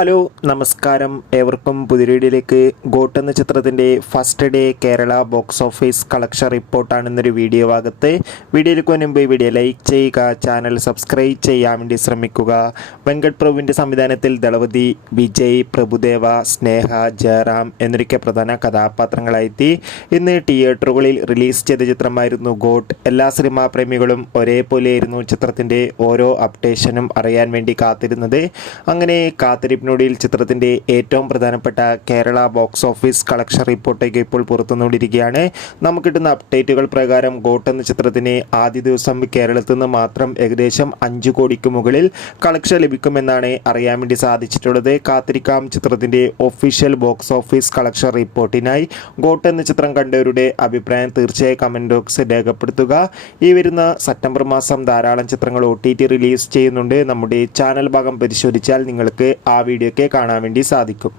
Hello നമസ്കാരം, ഏവർക്കും പുതിയ വീഡിയോയിലേക്ക്. ഗോട്ട് എന്ന ചിത്രത്തിൻ്റെ first day Kerala box office collection റിപ്പോർട്ടാണ് ഇന്നൊരു വീഡിയോ ഭാഗത്ത്. വീഡിയോയിലേക്ക് മുൻപ് വീഡിയോ ലൈക്ക് ചെയ്യുക, ചാനൽ സബ്സ്ക്രൈബ് ചെയ്യാൻ വേണ്ടി ശ്രമിക്കുക. വെങ്കട് പ്രഭുവിൻ്റെ സംവിധാനത്തിൽ ദളപതി, വിജയ്, പ്രഭുദേവ, സ്നേഹ, ജയറാം എന്നൊക്കെ പ്രധാന കഥാപാത്രങ്ങളായെത്തി ഇന്ന് തിയേറ്ററുകളിൽ റിലീസ് ചെയ്ത ചിത്രമായിരുന്നു ഗോട്ട്. എല്ലാ സിനിമാ പ്രേമികളും ഒരേപോലെയായിരുന്നു ചിത്രത്തിൻ്റെ ഓരോ അപ്ഡേഷനും അറിയാൻ വേണ്ടി കാത്തിരുന്നത്. അങ്ങനെ കാത്തിരിപ്പിനൊടുവിൽ ചിത്രത്തിൻ്റെ ഏറ്റവും പ്രധാനപ്പെട്ട കേരള ബോക്സ് ഓഫീസ് കളക്ഷൻ റിപ്പോർട്ടൊക്കെ ഇപ്പോൾ പുറത്തുവന്നുകൊണ്ടിരിക്കുകയാണ്. നമുക്ക് കിട്ടുന്ന അപ്ഡേറ്റുകൾ പ്രകാരം ഗോട്ട് എന്ന ചിത്രത്തിന് ആദ്യ ദിവസം കേരളത്തിൽ നിന്ന് മാത്രം ഏകദേശം 5 കോടിക്ക് മുകളിൽ കളക്ഷൻ ലഭിക്കുമെന്നാണ് അറിയാൻ വേണ്ടി സാധിച്ചിട്ടുള്ളത്. കാത്തിരിക്കാം ചിത്രത്തിൻ്റെ ഒഫീഷ്യൽ ബോക്സ് ഓഫീസ് കളക്ഷൻ റിപ്പോർട്ടിനായി. ഗോട്ട് എന്ന ചിത്രം കണ്ടവരുടെ അഭിപ്രായം തീർച്ചയായും കമൻറ്റ് ബോക്സിൽ രേഖപ്പെടുത്തുക. ഈ വരുന്ന സെപ്റ്റംബർ മാസം ധാരാളം ചിത്രങ്ങൾ OTT റിലീസ് ചെയ്യുന്നുണ്ട്. നമ്മുടെ ചാനൽ ഭാഗം പരിശോധിച്ചാൽ നിങ്ങൾക്ക് ആ വീഡിയോ ഒക്കെ കാണാൻ വേണ്ടി സാധിക്കും.